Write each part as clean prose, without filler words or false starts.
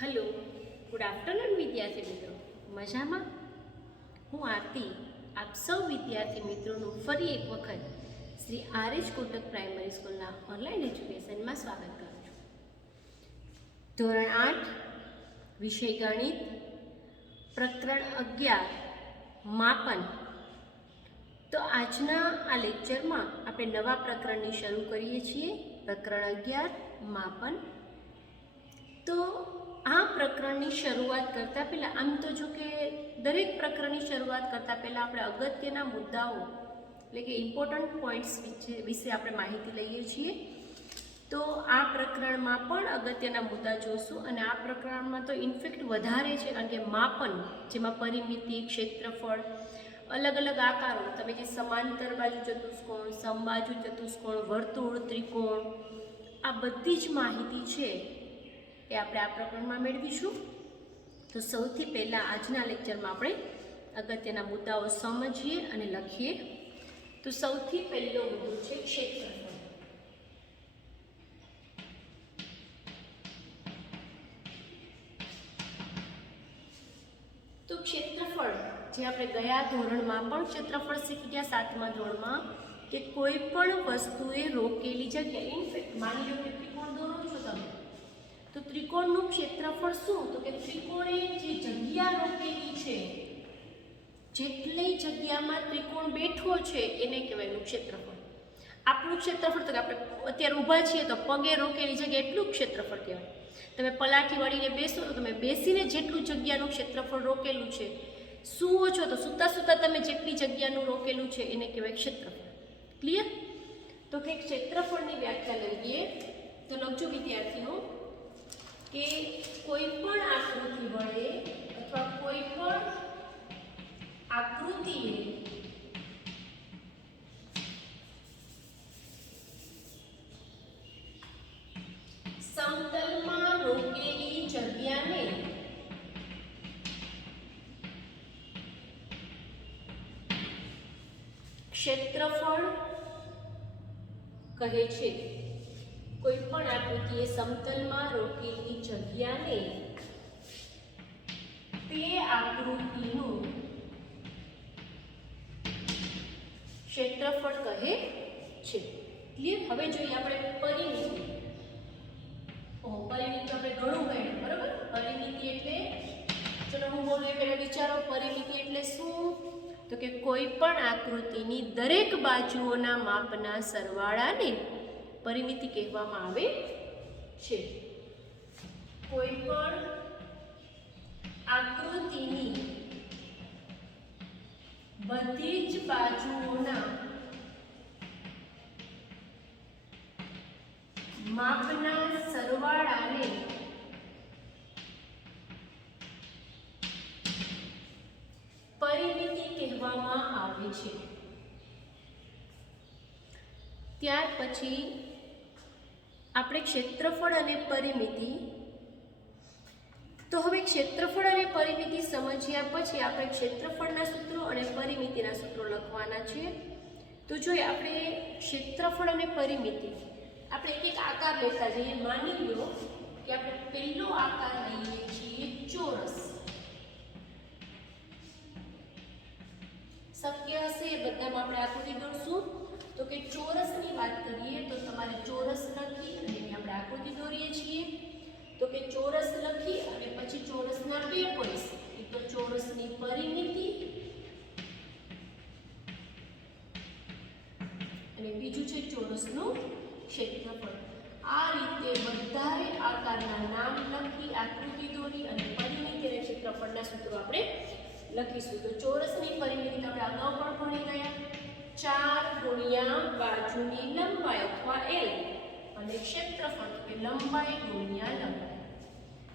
Hello, good afternoon વિદ્યાર્થી મિત્રો. મજામાં? હું આરતી આપ સૌ વિદ્યાર્થી મિત્રોનું ફરી એક વખત શ્રી આર.એચ. કોટક પ્રાઇમરી સ્કૂલના ઓનલાઈન એજ્યુકેશનમાં સ્વાગત કરું છું. ધોરણ 8 વિષય ગણિત, પ્રકરણ 11 માપન. તો આજના આ લેક્ચરમાં આપણે નવા પ્રકરણની શરૂ કરીએ છીએ. પ્રકરણ 11 માપન. તો આ પ્રકરણની શરૂઆત કરતાં પહેલાં, આમ તો જો કે દરેક પ્રકરણની શરૂઆત કરતાં પહેલાં આપણે અગત્યના મુદ્દાઓ એટલે કે ઇમ્પોર્ટન્ટ પોઈન્ટ્સ વિશે આપણે માહિતી લઈએ છીએ. તો આ પ્રકરણમાં પણ અગત્યના મુદ્દા જોશું અને આ પ્રકરણમાં તો ઇનફેક્ટ વધારે છે, કારણ કે માપન, જેમાં પરિમિતિ, ક્ષેત્રફળ, અલગ અલગ આકારો, તમે જે સમાંતર બાજુ ચતુષ્કોણ, સમબાજુ ચતુષ્કોણ, વર્તુળ, ત્રિકોણ, આ બધી જ માહિતી છે એ આપણે આ પ્રકરણમાં મેળવીશું. તો સૌથી પહેલાં આજના લેક્ચરમાં આપણે અગત્યના મુદ્દાઓ સમજીએ અને લખીએ. તો સૌથી પહેલો મુદ્દો છે ક્ષેત્રફળ. તો ક્ષેત્રફળ, જે આપણે ગયા ધોરણમાં પણ ક્ષેત્રફળ શીખી ગયા, 7મા ધોરણમાં, કે કોઈ પણ વસ્તુએ રોકેલી જગ્યા, ઇનફેક્ટ માની લો કે ત્રિકોણ દોરો છો તમે, તો ત્રિકોણનું ક્ષેત્રફળ શું? તો કે ત્રિકોણે જે જગ્યા રોકેલી છે, જેટલી જગ્યામાં ત્રિકોણ બેઠો છે એને કહેવાયનું ક્ષેત્રફળ. આપણું ક્ષેત્રફળ તો કે આપણે અત્યારે ઊભા છીએ તો પગે રોકેલી જગ્યા એટલું ક્ષેત્રફળ કહેવાય. તમે પલાઠી વળીને બેસો તો તમે બેસીને જેટલું જગ્યાનું ક્ષેત્રફળ રોકેલું છે, સૂવો છો તો સૂતા સૂતા તમે જેટલી જગ્યાનું રોકેલું છે એને કહેવાય ક્ષેત્રફળ. ક્લિયર? તો કે ક્ષેત્રફળની વ્યાખ્યા લઈએ તો લખજો વિદ્યાર્થીઓ કે કોઈ પણ આકૃતિ વડે અથવા કોઈ પણ આકૃતિએ સમતલમાં રોકેલી જગ્યાને ક્ષેત્રફળ કહે છે. કોઈ પણ આકૃતિએ સમતલમાં રોકેલી જગ્યાને તે આકૃતિનું ક્ષેત્રફળ કહે છે. ક્લિયર? હવે જોઈએ આપણે પરિમિતિ. પરિમિતિ આપણે ઘણું ગણ્યું, બરાબર? પરિમિતિ એટલે, ચલો હું બોલું એ પહેલા વિચારો, પરિમિતિ એટલે શું? તો કે કોઈ પણ આકૃતિની દરેક બાજુઓના માપના સરવાળાને પરિમિતિ કહેવામાં આવે છે. કોઈ પણ આકૃતિની બધી જ બાજુઓના માપના સરવાળાને પરિમિતિ કહેવામાં આવે છે. ત્યાર પછી આપણે ક્ષેત્રફળ અને પરિમિતિ. તો હવે ક્ષેત્રફળ અને પરિમિતિ સમજ્યા પછી આપણે ક્ષેત્રફળના સૂત્રો અને પરિમિતિના સૂત્રો લખવાના છે. તો જોઈએ આપણે ક્ષેત્રફળ અને પરિમિતિ, આપણે એક એક આકાર લેતા જઈએ. માની લો કે આપણે પહેલો આકાર લઈએ છીએ ચોરસ. શક્ય હશે એ બધામાં આપણે આકૃતિ દોરશું. તો કે ચોરસની વાત કરીએ તો તમારે ચોરસ લખી અને આપણે આકૃતિ દોરીએ છીએ. તો કે ચોરસ લખી અને પછી ચોરસના બે પોઈન્ટ્સ, એક તો ચોરસની પરિમિતિ અને બીજું છે ચોરસનું ક્ષેત્રફળ. આ રીતે બધાએ આકારના નામ લખી, આકૃતિ દોરી અને પરિમિતિ અને ક્ષેત્રફળના સૂત્રો આપણે લખીશું. તો ચોરસની પરિમિતિ આપણે અગાઉ પણ ભણી ગયા, 4 ગુણ્યા બાજુની લંબાઈ અથવા L, અને ક્ષેત્રફળ કે લંબાઈ ગુણ્યા લંબાઈ.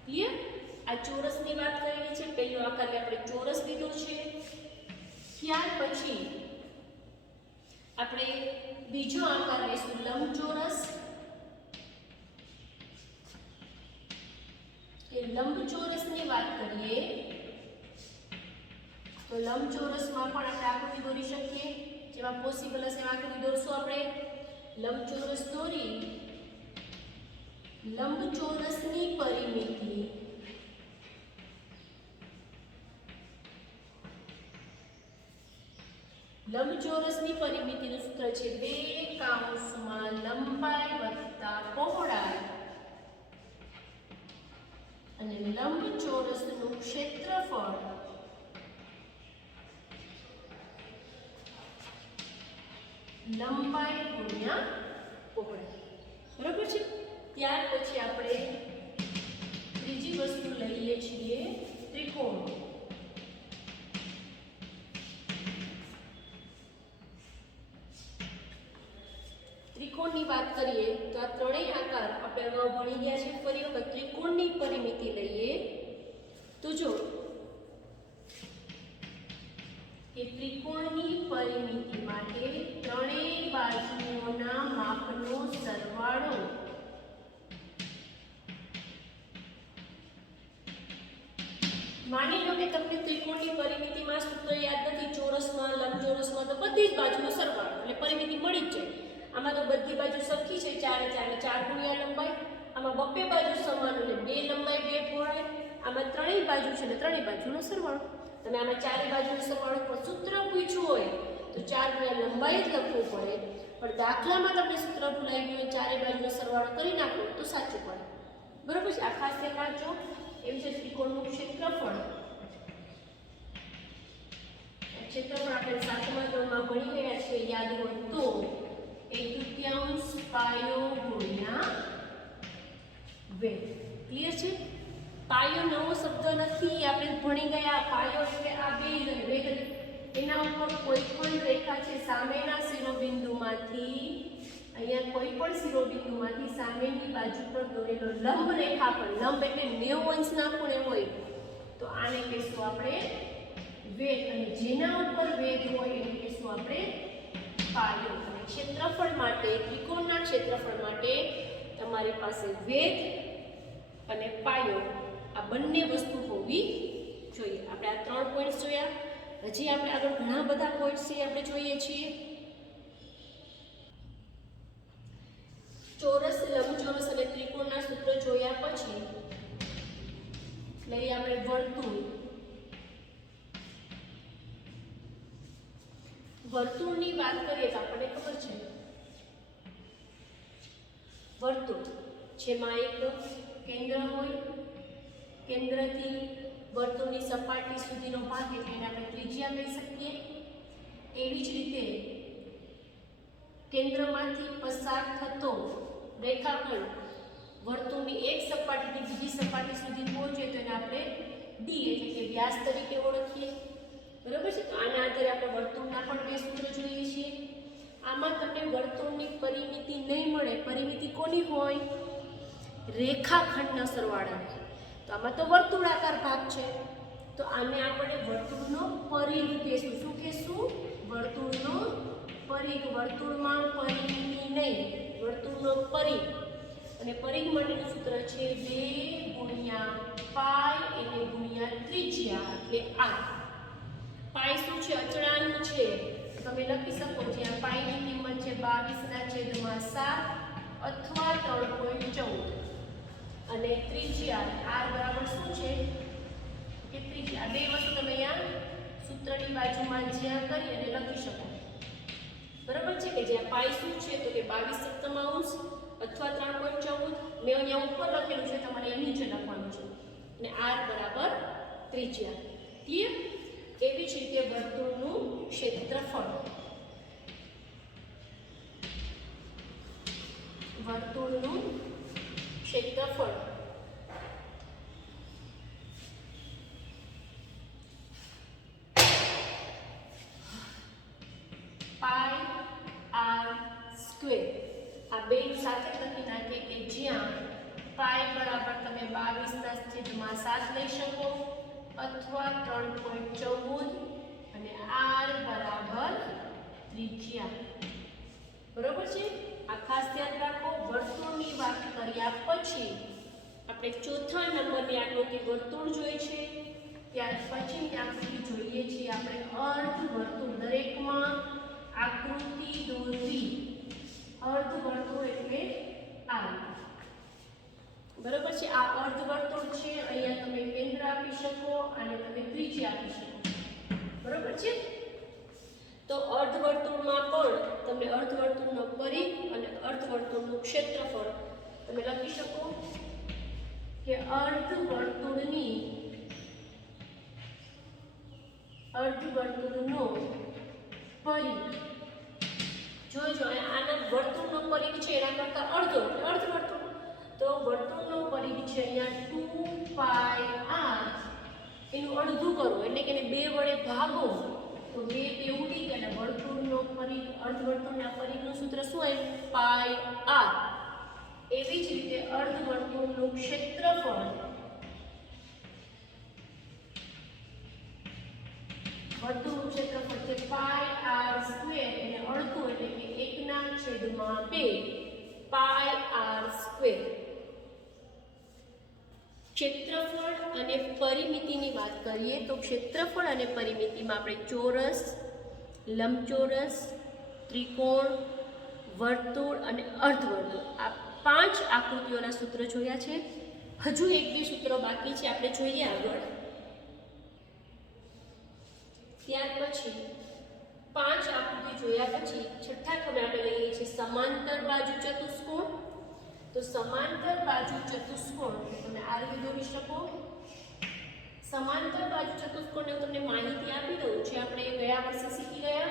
ક્લિયર? આ ચોરસની વાત કરેલી છે. પહેલો આકાર આપણે ચોરસ લીધો છે. ત્યાર પછી આપણે બીજો આકાર લઈશું લંબચોરસ. કે લંબચોરસની વાત કરીએ તો લંબચોરસમાં પણ આપણે આકૃતિ દોરી શકીએ. જેમાં પોસિબલ હશે એમાં આકૃતિ દોરશું આપણે. લંબચોરસ દોરી લંબચોરસની પરિમિતિ લંબચોરસની પરિમિતિનું સૂત્ર છે 2 કૌંસમાં લંબાઈ વત્તા પહોળાઈ અને લંબચોરસનું ક્ષેત્રફળ લંબાઈ ગુણ્યા પહોળાઈ. બરાબર છે. ત્યાર પછી આપણે ત્રીજી વસ્તુ લઈએ છીએ ત્રિકોણ. ત્રિકોણની વાત કરીએ તો આ ત્રણેય આકાર આપણે અગાઉ ભણી ગયા છે. ફરી વખત ત્રિકોણની પરિમિતિ લઈએ તો જો કે ત્રિકોણની પરિમિતિ માટે ત્રણેય બાજુઓના માપનો સરવાળો માની લો કે તમને ત્રિકોણની પરિમિતિમાં સૂત્ર યાદ નથી, ચોરસમાં લંબચોરસમાં તો બધી જ બાજુનો સરવાળો એટલે પરિમિતિ મળી જ જાય. આમાં તો બધી બાજુ સરખી છે, 4 ગુણ્યા લંબાઈ. આમાં બબ્બે બાજુ સમાન એટલે 2 લંબાઈ 2 પહોળાઈ. આમાં ત્રણેય બાજુ છે એટલે ત્રણેય બાજુનો સરવાળો. તમે આમાં ચારે બાજુનો સરવાળો પર સૂત્ર પૂછ્યું હોય તો 4 ગુણ્યા લંબાઈ જ લખવું પડે, પણ દાખલામાં તમને સૂત્ર ભૂલાઈ ગયું હોય ચારે બાજુનો સરવાળો કરી નાખો તો સાચું પડે. બરાબર છે. આ ખાસ ધ્યાન રાખજો. એમ છે ત્રિકોણનું ક્ષેત્રફળ. ક્ષેત્રફળ આપણે 7મા ધોરણમાં ભણી ગયા છીએ, યાદ હોય તો 1/3 પાયો ગુણ્યા વેધ. ક્લિયર છે? પાયો નવો શબ્દ નથી, આપણે ભણી ગયા. પાયો એટલે આ બે વેધ. એના ઉપર કોઈ પણ રેખા છે સામેના શિરોબિંદુમાંથી, અહીંયા કોઈ પણ શિરોબિંદુમાંથી સામેની બાજુ પર દોરેલો લંબ રેખા પર, લંબ એટલે 90 અંશના ખૂણે હોય તો આને કહીશું આપણે વેધ, અને જેના ઉપર વેધ હોય એને કહીશું આપણે પાયો. અને ક્ષેત્રફળ માટે, ત્રિકોણના ક્ષેત્રફળ માટે તમારી પાસે વેધ અને પાયો આ બંને વસ્તુ હોવી જોઈએ. આપણે આ 3 પોઈન્ટ્સ જોયા. હજી આપણે આગળ ઘણા બધા પોઈન્ટ્સ છે આપણે જોઈએ છીએ. ચોરસ, લંબચોરસ અને ત્રિકોણના સૂત્ર જોયા પછી લઈએ આપણે વર્તુળ. વર્તુળની વાત કરીએ તો આપણને ખબર છે વર્તુળ જેમાં એક કેન્દ્ર હોય, કેન્દ્રથી વર્તુળની સપાટી સુધીનો ભાગ એટલે એને આપણે ત્રિજ્યા કહી શકીએ. એવી જ રીતે કેન્દ્રમાંથી પસાર થતો રેખાખંડ વર્તુળની એક સપાટીથી બીજી સપાટી સુધી પહોંચે તો એને આપણે ડી એટલે કે વ્યાસ તરીકે ઓળખીએ. બરાબર છે. તો આના આધારે આપણે વર્તુળના પણ 2 સૂત્ર જોઈએ છીએ. આમાં તમને વર્તુળની પરિમિતિ નહીં મળે. પરિમિતિ કોની હોય? રેખાખંડના સરવાળાની. તો આમાં તો વર્તુળાકાર ભાગ છે તો આને આપણે વર્તુળનો પરિઘ કહીશું. શું કહીશું? વર્તુળનો પરિઘ. વર્તુળમાં પરિમિતિ નહીં, વર્તુળનો પરિઘ. અને પરિઘ માટેનું સૂત્ર છે 2 ગુણ્યા પાઈ એટલે ગુણ્યા ત્રિજ્યા એટલે r. પાઈ શું છે? અચળાંક છે. તમે લખી શકો જ્યાં પાઈની કિંમત છે 22/7 અથવા 3.14 અને ત્રિજ્યા r બરાબર શું છે કે ત્રિજ્યા. 2 વસ્તુ તમે અહીંયા સૂત્રની બાજુમાં જ્યાં કરી અને લખી શકો. બરાબર છે કે જ્યાં પાઈ શું છે તો કે 22/7 અથવા 3.14. મેં અહીંયા ઉપર લખેલું છે, તમારે અહીં નીચે લખવાનું છે. અને r બરાબર ત્રિજ્યા. ક્લિયર? એવી જ રીતે વર્તુળનું ક્ષેત્રફળ. વર્તુળનું ક્ષેત્રફળ પાઈ r સ્ક્વેર. આ બે સાથે લખી નાખીએ કે જ્યાં પાઈ બરાબર તમે 22/7 લઈ શકો અથવા 3.14 અને r બરાબર ત્રિજ્યા. બરોબર છે? આ ખાસ ધ્યાન રાખો. વર્તુળની વાત કર્યા પછી આપણે ચોથા નંબરની આકૃતિ વર્તુળ જોઈ છે. ત્યાર પછીની આકૃતિ જોઈએ છીએ આપણે અર્ધ વર્તુળ. દરેકમાં આકૃતિ દોરવી. અર્ધ વર્તુળ એટલે આ. બરોબર છે? આ અર્ધ વર્તુળ છે. અહીંયા તમે કેન્દ્ર આપી શકો અને તમે ત્રિજ્યા આપી શકો. બરોબર છે? તો અર્ધવર્તુળમાં પણ તમે અર્ધવર્તુળનો પરિઘ અને અર્ધવર્તુળનું ક્ષેત્રફળ તમે લખી શકો કે અર્ધવર્તુળનો પરિઘ જોઈજો, આના વર્તુળનો પરિઘ છે એના કરતાં અડધો એટલે અર્ધવર્તુળ. તો વર્તુળનો પરિઘ છે અહીંયા 2πr, એનું અડધું કરો એટલે કે એને 2 વડે ભાગો તો 2 બે ઉડી ગયા અને વર્તુળનો પરિઘ અર્ધવર્તુળના પરિઘનું સૂત્ર શું આવ્યું? πr. એવી જ રીતે અર્ધવર્તુળનું ક્ષેત્રફળ વર્તુળનું ક્ષેત્રફળ છે πr² એને અડધું એટલે કે 1/2 πr². ક્ષેત્રફળ અને પરિમિતિની વાત કરીએ તો ક્ષેત્રફળ અને પરિમિતિમાં આપણે ચોરસ, લંબચોરસ, ત્રિકોણ, વર્તુળ અને અર્ધવર્તુળ આ 5 આકૃતિઓના સૂત્ર જોયા છે. હજુ 1-2 સૂત્રો બાકી છે, આપણે જોઈએ આગળ. ત્યાર પછી 5 આકૃતિ જોયા પછી છઠ્ઠા ક્રમે આપણે લઈએ છીએ સમાંતર બાજુ ચતુષ્કોણ. તો સમાંતર બાજુ ચતુષ્કોણ તમે આ રીતે દોરી શકો. સમાંતર બાજુ ચતુષ્કોણને હું તમને માહિતી આપી દઉં જે આપણે ગયા વર્ષે શીખી ગયા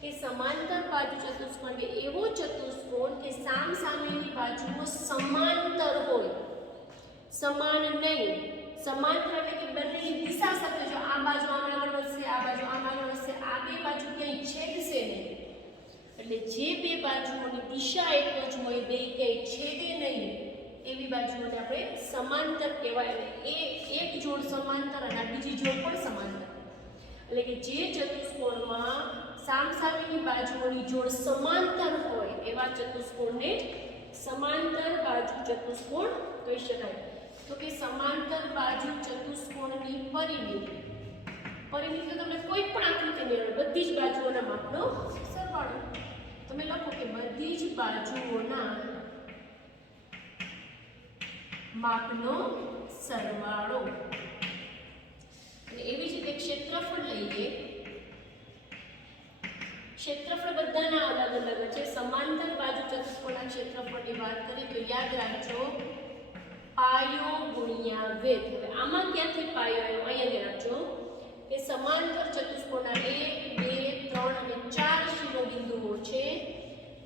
કે સમાંતર બાજુ ચતુષ્કોણ કે એવો ચતુષ્કોણ કે સામસામેની બાજુઓ સમાંતર હોય, સમાન નહીં. સમાંતર એટલે કે બંનેની દિશા સાથે, જો આ બાજુ આમ આગળ વધશે, આ બાજુ આમ આગળ વધશે, આ બે બાજુ ક્યાંય છેદશે નહીં. એટલે જે બે બાજુઓની દિશા એક જ હોય, બે ક્યાંય છેદે નહીં એવી બાજુઓને આપણે સમાંતર કહેવાય. અને એ એક જોડ સમાંતર અને બીજી જોડ પણ સમાંતર. એટલે કે જે ચતુષ્કોણમાં સામસામેની બાજુઓની જોડ સમાંતર હોય એવા ચતુષ્કોણને સમાંતર બાજુ ચતુષ્કોણ કહી શકાય. તો કે સમાંતર બાજુ ચતુષ્કોણની પરિમિતિ તો તમને કોઈ પણ આકૃતિ મેળવો, બધી જ બાજુઓના માપનો સરવાળો. તમે લખો કે બધી જ બાજુઓના માપનો સરવાળો. અને એવી જ રીતે ક્ષેત્રફળ લઈએ. ક્ષેત્રફળ બધાના અલગ અલગ છે. સમાંતર બાજુ ચતુષ્કોણના ક્ષેત્રફળની વાત કરીએ તો યાદ રાખજો પાયો ગુણ્યા વેધ. હવે આમાં ક્યાંથી પાયો આવ્યો અહીંયા રાખજો કે સમાંતર ચતુષ્કોણના 1, 2, 3 અને 4 શિરોબિંદુઓ છે.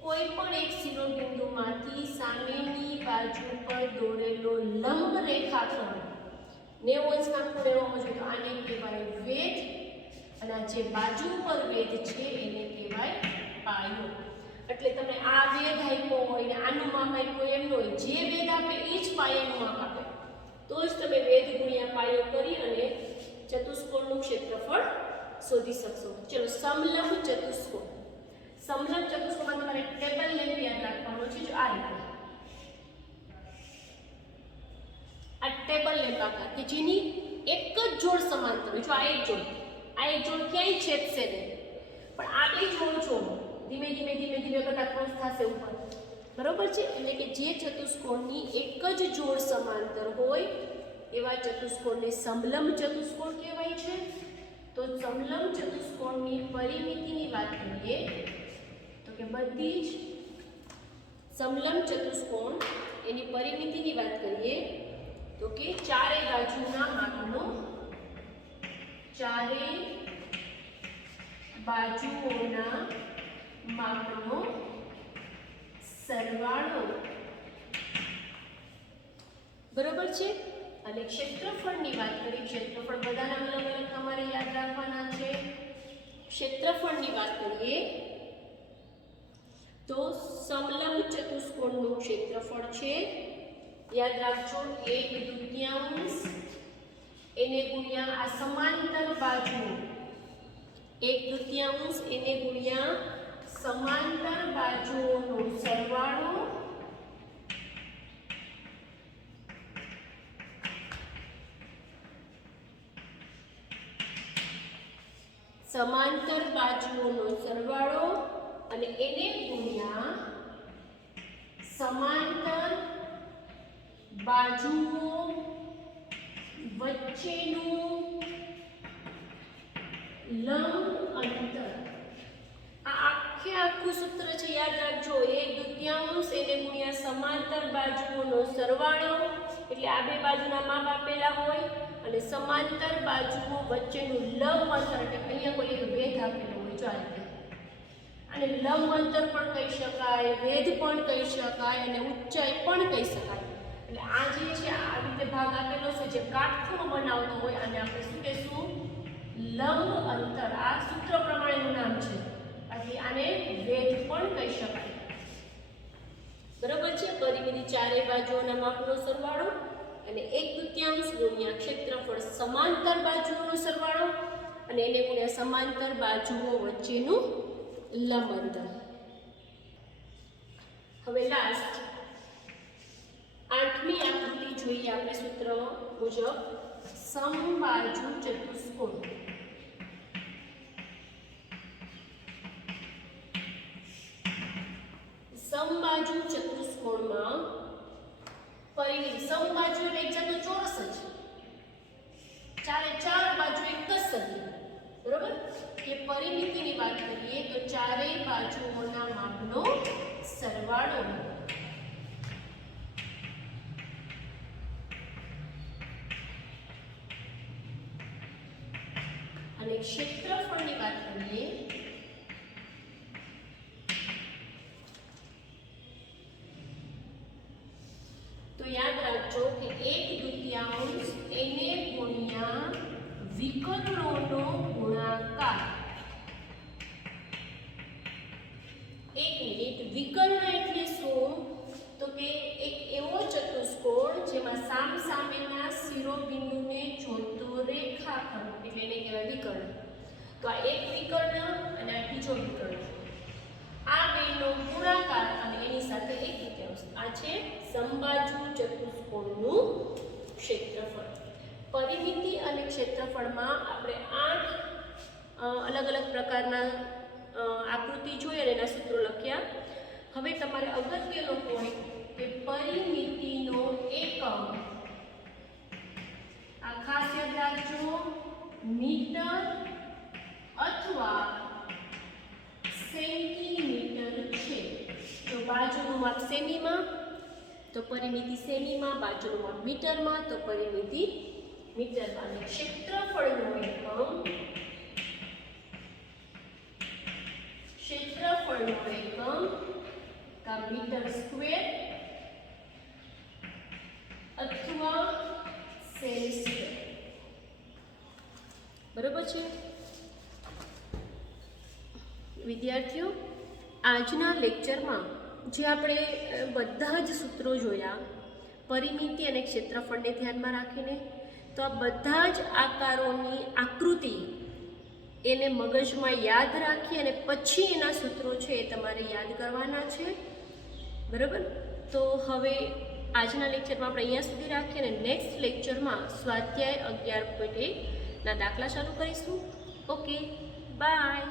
કોઈ પણ એક શિરોબિંદુમાંથી સામેની બાજુ પર દોરેલો લંબ રેખાખંડ 90 અંશના ખૂણે હોવો જોઈએ તો આને કહેવાય વેધ. અને આ જે બાજુ પર વેધ છે એને કહેવાય પાયો. એટલે તમે આ વેધ આપ્યો હોય ને આનું માપ આપ્યું એમ ન હોય, જે વેધ આપે એ જ પાયાનું માપ આપે તો જ તમે વેધ ગુણ્યા પાયો કરી અને ચતુષ્કોણનું ક્ષેત્રફળ શોધી શકશો. ચલો સમલંબ ચતુષ્કોણ. સમલંબ ચતુષ્કોણમાં તમારે ટેબલ લેમ્પ યાદ રાખવાનો છે. જો આ રીતે આ ટેબલ લેમ્પ આકાર કે જેની એક જ જોડ સમાંતર હોય. જો આ એક જોડ ક્યાંય છેદશે નહીં, પણ આ બે જોડ જો ધીમે ધીમે કરતા ક્રોસ થશે ઉપર, બરોબર છે. એટલે કે જે ચતુષ્કોણની એક જ જોડ સમાંતર હોય એવા ચતુષ્કોણને સમલંબ ચતુષ્કોણ કહેવાય છે. તો સમલંબ ચતુષ્કોણની પરિમિતિની વાત કરીએ તો કે બધી જ સમલંબ ચતુષ્કોણ એની પરિમિતિની વાત કરીએ તો કે ચારે બાજુના માપનો સરવાળો, બરોબર છે. અને ક્ષેત્રફળની વાત કરીએ, ક્ષેત્રફળ બધાના અલગ અલગ તમારે યાદ રાખવાના છે. ક્ષેત્રફળની વાત કરીએ તો સમલંબ ચતુષ્કોણનું ક્ષેત્રફળ છે યાદ રાખજો 1/2 એને ગુણ્યા આ સમાંતર બાજુ 1/2 એને ગુણ્યા સમાંતર બાજુઓનો સરવાળો અને એને ગુણ્યા સમાંતર બાજુઓ વચ્ચેનું લંબ અંતર. આખું સૂત્ર છે, યાદ રાખજો, 1/2 એને ગુણ્યા સમાંતર બાજુઓનો સરવાળો, એટલે આ બે બાજુના માપ આપેલા હોય અને સમાંતર બાજુઓ વચ્ચેનું લંબ અંતર, એટલે અહીંયા કોઈ એક વેધ આપેલો હોય, જો આ રીતે, અને લંબ અંતર પણ કહી શકાય, વેધ પણ કહી શકાય અને ઊંચાઈ પણ કહી શકાય. એટલે આ જે છે આ રીતે ભાગ આપેલો છે જે કાટખૂણો બનાવતો હોય અને આપણે શું કહેશું? લંબ અંતર. આ સૂત્ર પ્રમાણેનું નામ છે, એટલે આને વેધ પણ કહી શકાય. બરાબર છે. પરિમિતિ ચારે બાજુઓના માપનો સરવાળો અને 1/2 ગુણ્યા ક્ષેત્રફળ સમાંતર બાજુઓનો સરવાળો અને એને ગુણ્યા સમાંતર બાજુઓ વચ્ચેનું લંબ અંતર. હવે લાસ્ટ 8મી આકૃતિ જોઈએ આપણે સૂત્ર મુજબ. સમબાજુ ચતુષ્કોણ. સમબાજુ ચતુષ્કોણમાં પરિમિતિ, સમબાજુ એટલે એક જાતનો ચોરસ જ, ચારે ચાર બાજુ એક જ સદી, બરોબર. કે પરિમિતિની વાત કરીએ તો ચારેય બાજુઓના માપનો સરવાળો અને ક્ષેત્રફળની વાત કરીએ તો યાદ રાખજો કે 1/2 એને ગુણ્યા વિકર્ણોનો ગુણાકાર. 1 મિનિટ, વિકર્ણ એટલે શું? તો કે એક એવો ચતુષ્કોણ જેમાં સામસામેના શિરોબિંદુને જોડતો રેખાખંડ, એટલે એને કહેવાય વિકર્ણ. તો આ એક વિકર્ણ અને આ બીજો વિકર્ણ, આ બેનો ગુણાકાર અને એની સાથે 1/2. આ છે સમબાજુ ચતુષ્કોણનું ક્ષેત્રફળ. પરિમિતિ અને ક્ષેત્રફળમાં આપણે 8 અલગ અલગ પ્રકારના આકૃતિ જોઈ અને એના સૂત્રો લખ્યા. હવે તમારે અગત્યનો પોઈન્ટ કે પરિમિતિનો એકમ, આ ખાસ યાદ રાખજો, મીટર અથવા સેન્ટીમીટર છે. તો બાજુનું માપ સેમીમાં, તો પરિમિતિ સેમીમાં, બાજુનું માપ મીટરમાં, તો પરિમિતિ મીટરમાં. અને ક્ષેત્રફળનો એકમ, કા મીટર સ્ક્વેર અથવા સેમી સ્ક્વેર. બરોબર છે વિદ્યાર્થીઓ? આજના લેક્ચરમાં જે આપણે બધા જ સૂત્રો જોયા પરિમિતિ અને ક્ષેત્રફળને ધ્યાનમાં રાખીને, તો આ બધા જ આકારોની આકૃતિ એને મગજમાં યાદ રાખી અને પછી એના સૂત્રો છે એ તમારે યાદ કરવાના છે. બરાબર? તો હવે આજના લેક્ચરમાં આપણે અહીંયા સુધી રાખીએ અને નેક્સ્ટ લેક્ચરમાં સ્વાધ્યાય 11.1 ના દાખલા ચાલુ કરીશું. Okay, by.